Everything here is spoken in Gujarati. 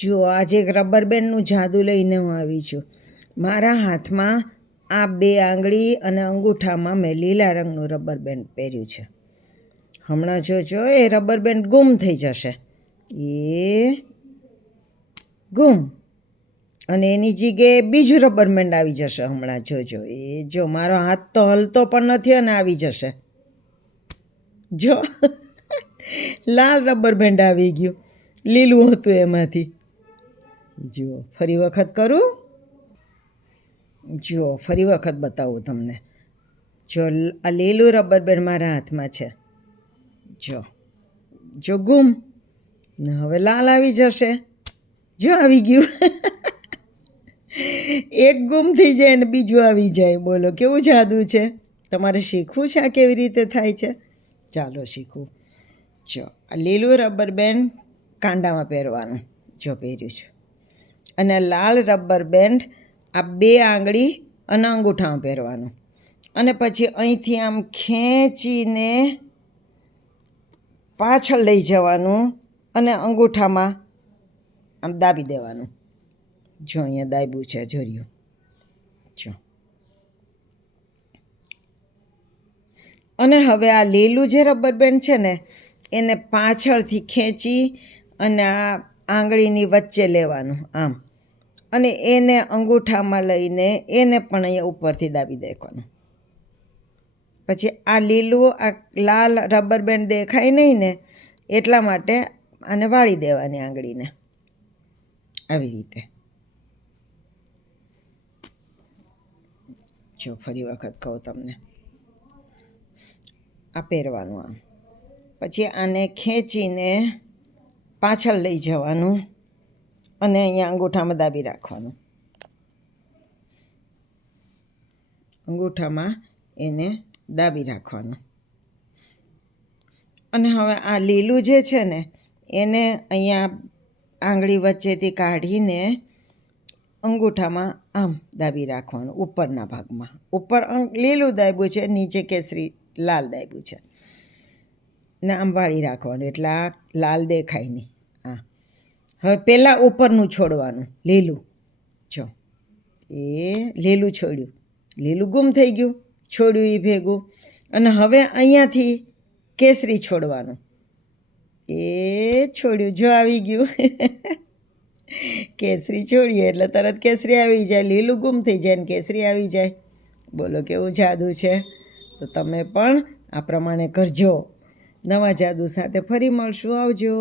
જો આજે એક રબર બેન્ડનું જાદુ લઈને હું આવી છું. મારા હાથમાં આ 2 આંગળી અને અંગૂઠામાં મેં લીલા રંગનું રબર બેન્ડ પહેર્યું છે. હમણાં જોજો એ રબર બેન્ડ ગુમ થઈ જશે. એ ગુમ, અને એની જગ્યાએ બીજું રબર બેન્ડ આવી જશે. હમણાં જોજો, એ જો મારો હાથ તો હલતો પણ નથી અને આવી જશે. જો લાલ રબર બેન્ડ આવી ગયું, લીલું હતું એમાંથી. જુઓ ફરી વખત કરું, જુઓ ફરી વખત બતાવું તમને. જો આ લીલું રબર બેન્ડ મારા હાથમાં છે. જો ગુમ, ને હવે લાલ આવી જશે. જો આવી ગયું. એક ગુમ થઈ જાય અને બીજું આવી જાય. બોલો કેવું જાદુ છે. તમારે શીખવું છે આ કેવી રીતે થાય છે? ચાલો શીખવું. જો આ લીલું રબર બેન્ડ કાંડામાં પહેરવાનું, જો પહેર્યું છું. અને લાલ રબર બેન્ડ આ 2 આંગળી અને અંગૂઠામાં પહેરવાનું. અને પછી અહીંથી આમ ખેંચીને પાછળ લઈ જવાનું અને અંગૂઠામાં આમ દાબી દેવાનું. જો અહીંયા દાબ્યું છે, જોર્યું. જો અને હવે આ લીલું જે રબર બેન્ડ છે ને એને પાછળથી ખેંચી અને આ આંગળીની વચ્ચે લેવાનું આમ, અને એને અંગૂઠામાં લઈને એને પણ અહીંયા ઉપરથી દાબી દેવાનું. પછી આ લીલું આ લાલ રબર બેન્ડ દેખાય નહીં ને એટલા માટે આને વાળી દેવાની આંગળીને આવી રીતે. જો ફરી વખત કહું તમને, આ પહેરવાનું આમ, પછી આને ખેંચીને પાછળ લઈ જવાનું અને અહીંયા અંગૂઠામાં દાબી રાખવાનું. અંગૂઠામાં એને દાબી રાખવાનું. અને હવે આ લીલું જે છે ને એને અહીંયા આંગળી વચ્ચેથી કાઢીને અંગૂઠામાં આમ દાબી રાખવાનું ઉપરના ભાગમાં. ઉપર લીલું દાબ્યું છે, નીચે કેસરી લાલ દાબ્યું છે, ને આમ વાળી રાખવાનું એટલે આ લાલ દેખાય નહીં. હા, હવે પહેલાં ઉપરનું છોડવાનું લીલું. જો એ લીલું છોડ્યું, લીલું ગુમ થઈ ગયું, છોડ્યું એ ભેગું. અને હવે અહીંયાથી કેસરી છોડવાનું, એ છોડ્યું, જો આવી ગયું. કેસરી છોડીએ એટલે તરત કેસરી આવી જાય. લીલું ગુમ થઈ જાય ને કેસરી આવી જાય. બોલો કેવું જાદુ છે. તો તમે પણ આ પ્રમાણે કરજો. નવા જાદુ સાથે ફરી મળશું. આવજો.